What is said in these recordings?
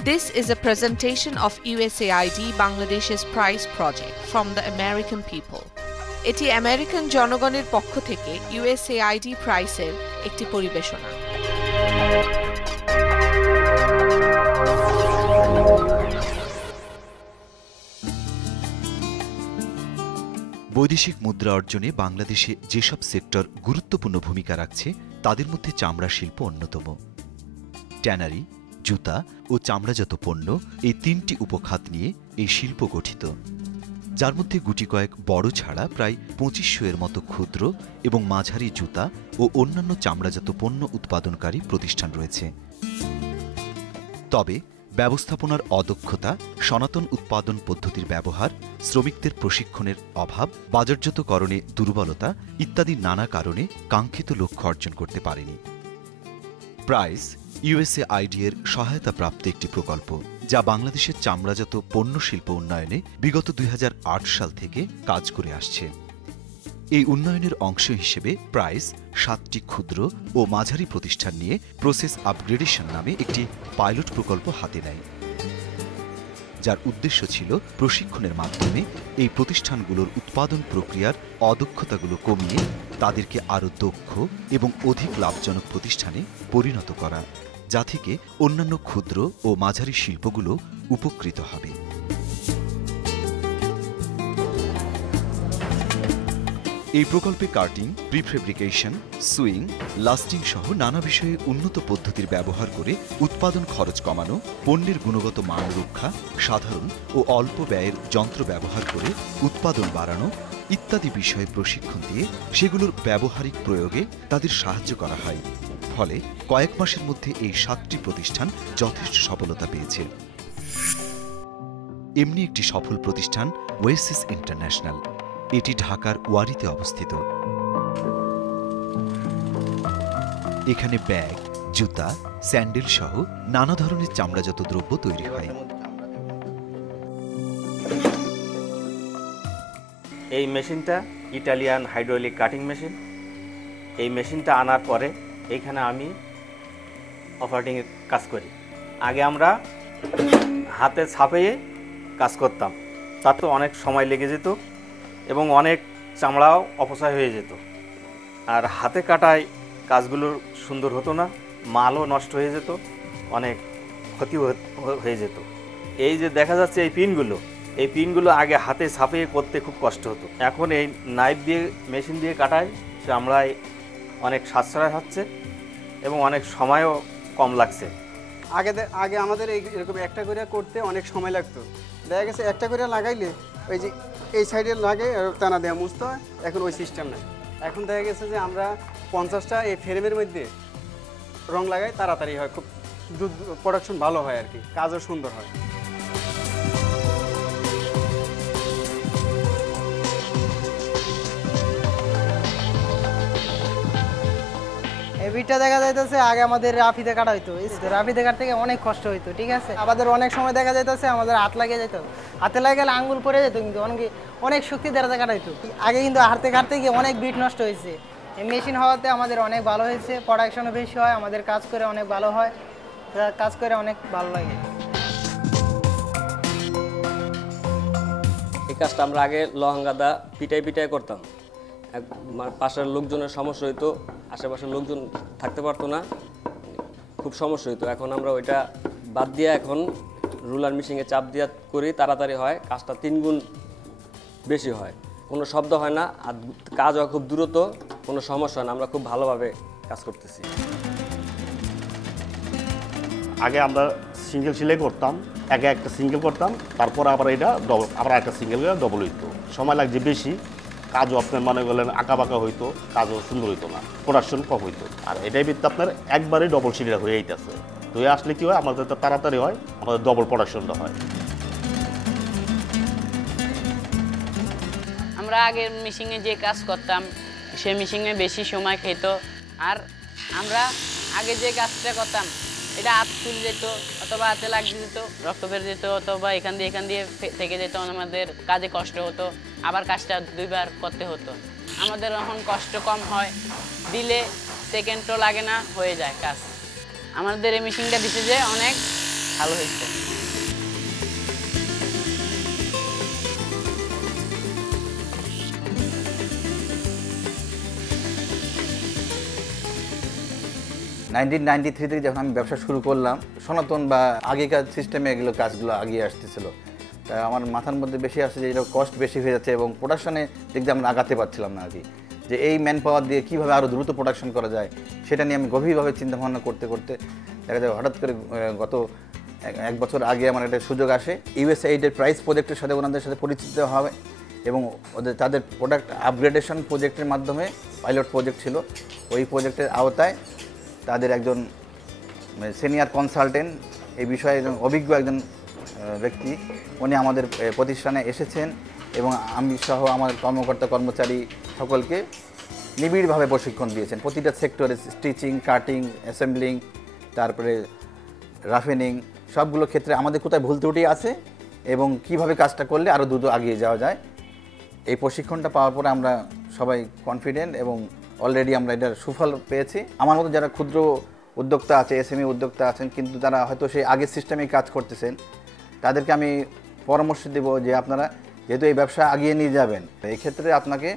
This is a presentation of USAID Bangladesh's Prize Project from the American people. এটি American জনগণের পক্ষ থেকে USAID প্রাইজের একটি পরিবেশনা। বৈদেশিক মুদ্রা অর্জনে বাংলাদেশে যেসব সেক্টর গুরুত্বপূর্ণ ভূমিকা রাখছে তাদের মধ্যে চামড়া শিল্প অন্যতম। ট্যানারি, জুতা ও চামড়াজাত পণ্য এই তিনটি উপখাত নিয়ে এই শিল্প গঠিত, যার মধ্যে গুটি কয়েক বড় ছাড়া প্রায় ২৫০০ এর মতো ক্ষুদ্র এবং মাঝারি জুতা ও অন্যান্য চামড়াজাত পণ্য উৎপাদনকারী প্রতিষ্ঠান রয়েছে। তবে ব্যবস্থাপনার অদক্ষতা, সনাতন উৎপাদন পদ্ধতির ব্যবহার, শ্রমিকদের প্রশিক্ষণের অভাব, বাজারজাতকরণে দুর্বলতা ইত্যাদি নানা কারণে কাঙ্ক্ষিত লক্ষ্য অর্জন করতে পারেনি। প্রাইজ USAID এর সহায়তাপ্রাপ্ত একটি প্রকল্প, যা বাংলাদেশের চামড়াজাত পণ্য শিল্প উন্নয়নে বিগত ২০০৮ সাল থেকে কাজ করে আসছে। এই উন্নয়নের অংশ হিসেবে প্রাইজ ৭টি ক্ষুদ্র ও মাঝারি প্রতিষ্ঠান নিয়ে প্রসেস আপগ্রেডেশন নামে একটি পাইলট প্রকল্প হাতে নেয়, যার উদ্দেশ্য ছিল প্রশিক্ষণের মাধ্যমে এই প্রতিষ্ঠানগুলোর উৎপাদন প্রক্রিয়ার অদক্ষতাগুলো কমিয়ে তাদেরকে আরও দক্ষ এবং অধিক লাভজনক প্রতিষ্ঠানে পরিণত করা, যা থেকে অন্যান্য ক্ষুদ্র ও মাঝারি শিল্পগুলো উপকৃত হবে। এই প্রকল্পে কার্টিং, প্রিফেব্রিকেশন, সুইং, লাস্টিং সহ নানা বিষয়ে উন্নত পদ্ধতির ব্যবহার করে উৎপাদন খরচ কমানো, পণ্যের গুণগত মান রক্ষা, সাধারণ ও অল্প ব্যয়ের যন্ত্র ব্যবহার করে উৎপাদন বাড়ানো ইত্যাদি বিষয়ে প্রশিক্ষণ দিয়ে সেগুলোর ব্যবহারিক প্রয়োগে তাদের সাহায্য করা হয়। ফলে কয়েক মাসের মধ্যে এই ৭টি প্রতিষ্ঠান যথেষ্ট সফলতা পেয়েছে। এমনি একটি সফল প্রতিষ্ঠান ওয়েসিস ইন্টারন্যাশনাল। এটি ঢাকার ওয়ারীতে অবস্থিত। এখানে ব্যাগ, জুতা, স্যান্ডেল সহ নানা ধরনের চামড়াজাত দ্রব্য তৈরি হয়। এই মেশিনটা ইটালিয়ান হাইড্রোলিক কাটিং মেশিন। এই মেশিনটা আনার পরে এইখানে আমি অপারেটিংয়ের কাজ করি। আগে আমরা হাতে ছাপিয়ে কাজ করতাম, তাতে অনেক সময় লেগে যেত এবং অনেক চামড়াও অপচয় হয়ে যেত। আর হাতে কাটায় কাজগুলো সুন্দর হতো না, মালও নষ্ট হয়ে যেত, অনেক ক্ষতি হয়ে যেত। এই যে দেখা যাচ্ছে এই পিনগুলো আগে হাতে ছাপিয়ে করতে খুব কষ্ট হতো। এখন এই নাইফ দিয়ে, মেশিন দিয়ে কাটায় চামড়ায় অনেক সাশ্রয় হচ্ছে এবং অনেক সময়ও কম লাগছে। আগে আমাদের এরকম একটা করে করতে অনেক সময় লাগতো। দেখা গেছে একটা করে লাগাইলে ওই যে এই সাইডে লাগে টানা দেওয়া মুছতে হয়, এখন ওই সিস্টেম নাই। এখন দেখা গেছে যে আমরা 50টা এই ফ্রেমের মধ্যে রং লাগাই, তাড়াতাড়ি হয়, খুব প্রোডাকশন ভালো হয় আর কি, কাজও সুন্দর হয়। এবিটা দেখা যাইতেছে আগে আমাদের রাফিতে কাটা হইতো, রাফিতে কাটতে থেকে অনেক কষ্ট হইতো, ঠিক আছে। আমাদের অনেক সময় দেখা যাইতেছে আমাদের হাত লাগিয়ে যেত, হাতে লাগে গেলে আঙ্গুল পড়ে যেত, কিন্তু অনেক শক্তি দ্বারা কাটা হইতো। আগে কিন্তু হাতে কাটতে গিয়ে অনেক বিট নষ্ট হয়েছে। এই মেশিন হওয়াতে আমাদের অনেক ভালো হয়েছে, প্রোডাকশনও বেশি হয়, আমাদের কাজ করে অনেক ভালো হয়, কাজ করে অনেক ভালো লাগে। এই কাজটা আমরা আগে লহঙ্গাদা পিটাই করতাম। পাশের লোকজনের সমস্যা হইতো, আশেপাশের লোকজন থাকতে পারতো না, খুব সমস্যা হইতো। এখন আমরা ওইটা বাদ দিয়ে এখন রুলার মেশিনে চাপ দিয়ে করি, তাড়াতাড়ি হয়, কাজটা 3 গুণ বেশি হয়, কোনো শব্দ হয় না, আর কাজ হয় খুব দ্রুত, কোনো সমস্যা হয় না, আমরা খুব ভালোভাবে কাজ করতেছি। আগে আমরা সিঙ্গেল সেলাই করতাম, আগে একটা সিঙ্গেল করতাম, তারপর আবার এটা ডবল, আবার একটা সিঙ্গেল ডবল হইতো, সময় লাগছে বেশি, কাজও আপনার মনে করলেন আঁকা বাঁকা হইতো, কাজও সুন্দর হইতো না, প্রোডাকশন কম হইতো। আর এটাই ভিত্তি আপনার একবারে ডবল সিলিটা হয়ে যাইতেছে, তো আসলে কি হয়, আমাদের তো তাড়াতাড়ি হয়, আমাদের ডবল প্রোডাকশনটা হয়। আমরা আগের মেশিনে যে কাজ করতাম সে মেশিনে বেশি সময় খেত, আর আমরা আগে যে কাজটা করতাম এটা হাত ফুল যেত অথবা হাতে লাগিয়ে যেত, রক্ত বের যেত, অথবা এখান দিয়ে থেকে যেত, আমাদের কাজে কষ্ট হতো, আবার কাজটা 2 বার করতে হতো। আমাদের এখন কষ্ট কম হয়, দিলে সেকেন্ডও লাগে না, হয়ে যায় কাজ। আমাদের এই মেশিনটা দিছে যে অনেক ভালো হয়েছে। নাইনটিন 93 থেকে যখন আমি ব্যবসা শুরু করলাম, সনাতন বা আগেকার সিস্টেমে এগুলো কাজগুলো আগিয়ে আসতেছিল। তাই আমার মাথার মধ্যে বেশি আসছে যে এটা কস্ট বেশি হয়ে যাচ্ছে এবং প্রোডাকশনে দিক দিয়ে আমরা আগাতে পারছিলাম না আর কি। যে এই ম্যান পাওয়ার দিয়ে কীভাবে আরও দ্রুত প্রোডাকশন করা যায় সেটা নিয়ে আমি গভীরভাবে চিন্তাভাবনা করতে করতে দেখা যায় হঠাৎ করে গত এক বছর আগে আমার একটা সুযোগ আসে ইউএসএইডের প্রাইস প্রজেক্টের সাথে ওনাদের সাথে পরিচিত হবে এবং তাদের প্রোডাক্ট আপগ্রেডেশন প্রজেক্টের মাধ্যমে পাইলট প্রজেক্ট ছিল। ওই প্রজেক্টের আওতায় তাদের একজন সিনিয়র কনসালটেন্ট এই বিষয়ে একজন অভিজ্ঞ একজন ব্যক্তি উনি আমাদের প্রতিষ্ঠানে এসেছেন এবং আমি সহ আমাদের কর্মকর্তা কর্মচারী সকলকে নিবিড়ভাবে প্রশিক্ষণ দিয়েছেন। প্রতিটা সেক্টরে স্টিচিং, কাটিং, অ্যাসেম্বলিং, তারপরে রাফেনিং সবগুলো ক্ষেত্রে আমাদের কোথায় ভুল ত্রুটি আছে এবং কিভাবে কাজটা করলে আরও দ্রুত এগিয়ে যাওয়া যায়। এই প্রশিক্ষণটা পাওয়ার পরে আমরা সবাই কনফিডেন্ট এবং অলরেডি আমরা এটার সুফল পেয়েছি। আমার মতো যারা ক্ষুদ্র উদ্যোক্তা আছে, এসএমই উদ্যোক্তা আছেন কিন্তু তারা হয়তো সেই আগের সিস্টেমেই কাজ করতেছেন, তাদেরকে আমি পরামর্শ দেব যে আপনারা যেহেতু এই ব্যবসা আগিয়ে নিয়ে যাবেন, এই ক্ষেত্রে আপনাকে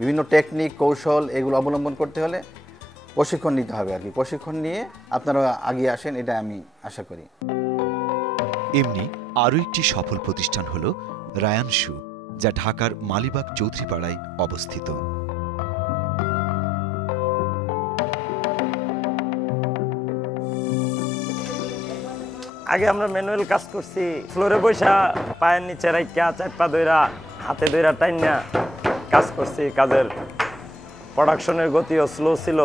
বিভিন্ন টেকনিক, কৌশল এগুলো অবলম্বন করতে হলে প্রশিক্ষণ নিতে হবে আর কি। প্রশিক্ষণ নিয়ে আপনারা আগিয়ে আসেন, এটা আমি আশা করি। এমনি আরও একটি সফল প্রতিষ্ঠান হল রায়ান শু, যা ঢাকার মালিবাগ চৌধুরীপাড়ায় অবস্থিত। আগে আমরা ম্যানুয়াল কাজ করছি, ফ্লোরে বৈশা পায়ের নিচে রাইকা চার পা ধইরা হাতে ধইরা টাইনা কাজ করছি। কাজের প্রোডাকশনের গতিও স্লো ছিল,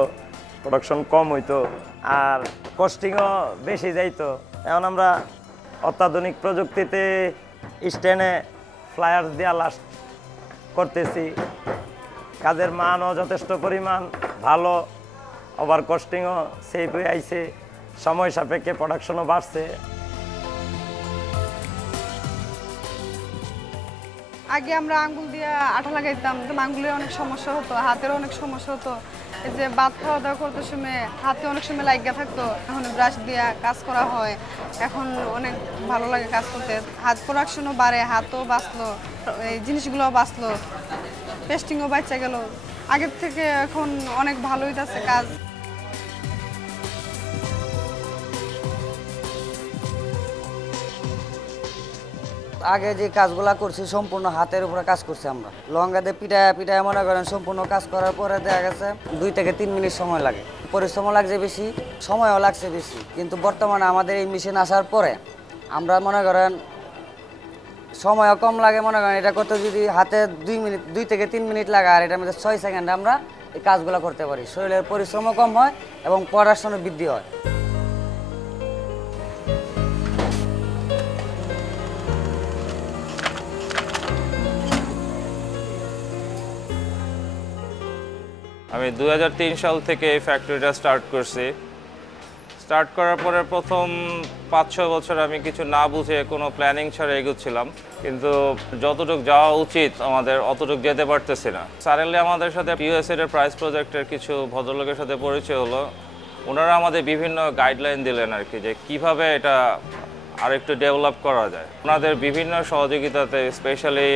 প্রোডাকশন কম হইতো আর কস্টিংও বেশি যাইতো। এখন আমরা অত্যাধুনিক প্রযুক্তিতে স্ট্যান্ডে ফ্লায়ার্স দিয়া লাস্ট করতেছি। কাজের মানও যথেষ্ট পরিমাণ ভালো, ওভার কস্টিংও সেভ হয়ে আইছে, সময় সাপেক্ষে প্রোডাকশনও বাড়ছে। আগে আমরা আঙ্গুল দিয়ে আঠা লাগাইতাম, আঙ্গুলের অনেক সমস্যা হতো, হাতেরও অনেক সমস্যা হতো। এই যে ভাত খাওয়া দাওয়া করতে সময় হাতে অনেক সময় লাগিয়ে থাকতো, এখন ব্রাশ দিয়ে কাজ করা হয়, এখন অনেক ভালো লাগে কাজ করতে। হাত প্রোডাকশনও বাড়ে, হাতও বাঁচলো, এই জিনিসগুলোও বাঁচলো, পেস্টিংও বাঁচা গেল। আগের থেকে এখন অনেক ভালো হইতেছে কাজ। আগে যে কাজগুলা করছি সম্পূর্ণ হাতের উপরে কাজ করছি আমরা। লহঙ্গাতে পিঠায় পিঠায় মনে করেন সম্পূর্ণ কাজ করার পরে দেখা গেছে 2 থেকে 3 মিনিট সময় লাগে। পরিশ্রমও লাগছে বেশি, সময়ও লাগছে বেশি। কিন্তু বর্তমানে আমাদের এই মেশিন আসার পরে আমরা মনে করেন সময়ও কম লাগে। মনে করেন এটা করতে যদি হাতে 2 থেকে 3 মিনিট লাগে আর এটার মধ্যে 6 সেকেন্ডে আমরা এই কাজগুলো করতে পারি। শরীরের পরিশ্রমও কম হয় এবং পড়াশোনার বৃদ্ধি হয়। আমি 2003 সাল থেকে এই ফ্যাক্টরিটা স্টার্ট করছি। স্টার্ট করার পরে প্রথম 5-6 বছর আমি কিছু না বুঝে কোনো প্ল্যানিং ছাড়া এগোচ্ছিলাম, কিন্তু যতটুকু যাওয়া উচিত আমাদের অতটুকু যেতে পারতেছি না। সাডেনলি আমাদের সাথে ইউএসএর প্রাইস প্রজেক্টের কিছু ভদ্রলোকের সাথে পরিচয় হলো। ওনারা আমাদের বিভিন্ন গাইডলাইন দিলেন আর কি, যে কীভাবে এটা আরেকটু ডেভেলপ করা যায়। ওনাদের বিভিন্ন সহযোগিতাতে স্পেশালি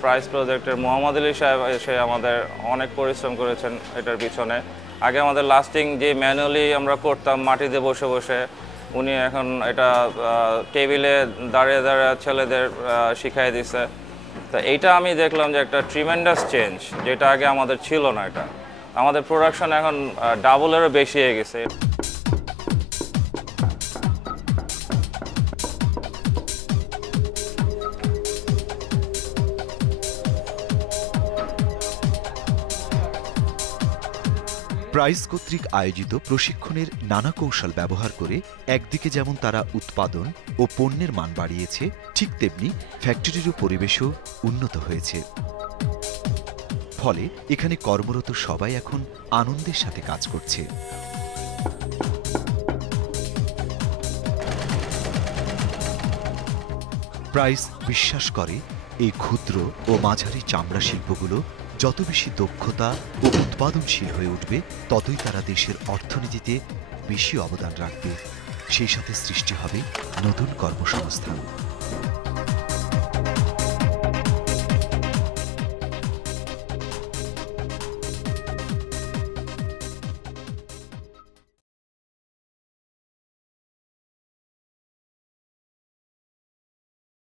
প্রাইস প্রজেক্টের মোহাম্মদ আলী সাহেব এসে আমাদের অনেক পরিশ্রম করেছেন এটার পিছনে। আগে আমাদের লাস্টিং যে ম্যানুয়ালি আমরা করতাম মাটিতে বসে বসে, উনি এখন এটা টেবিলে দাঁড়িয়ে দাঁড়িয়ে ছেলেদের শিখাই দিছে। তো এইটা আমি দেখলাম যে একটা ট্রিমেন্ডাস চেঞ্জ, যেটা আগে আমাদের ছিল না। এটা আমাদের প্রোডাকশন এখন ডাবলেরও বেশি হয়ে গেছে। প্রাইস কর্তৃক আয়োজিত প্রশিক্ষণের নানা কৌশল ব্যবহার করে একদিকে যেমন তারা উৎপাদন ও পণ্যের মান বাড়িয়েছে, ঠিক তেমনি ফ্যাক্টরিরও পরিবেশও উন্নত হয়েছে। ফলে এখানে কর্মরত সবাই এখন আনন্দের সাথে কাজ করছে। প্রাইস বিশ্বাস করে এই ক্ষুদ্র ও মাঝারি চামড়া শিল্পগুলো যত বেশি দক্ষতা ও উৎপাদনশীল হয়ে উঠবে, ততই তারা দেশের অর্থনীতিতে বেশি অবদান রাখবে। সেই সাথে সৃষ্টি হবে নতুন কর্মসংস্থান।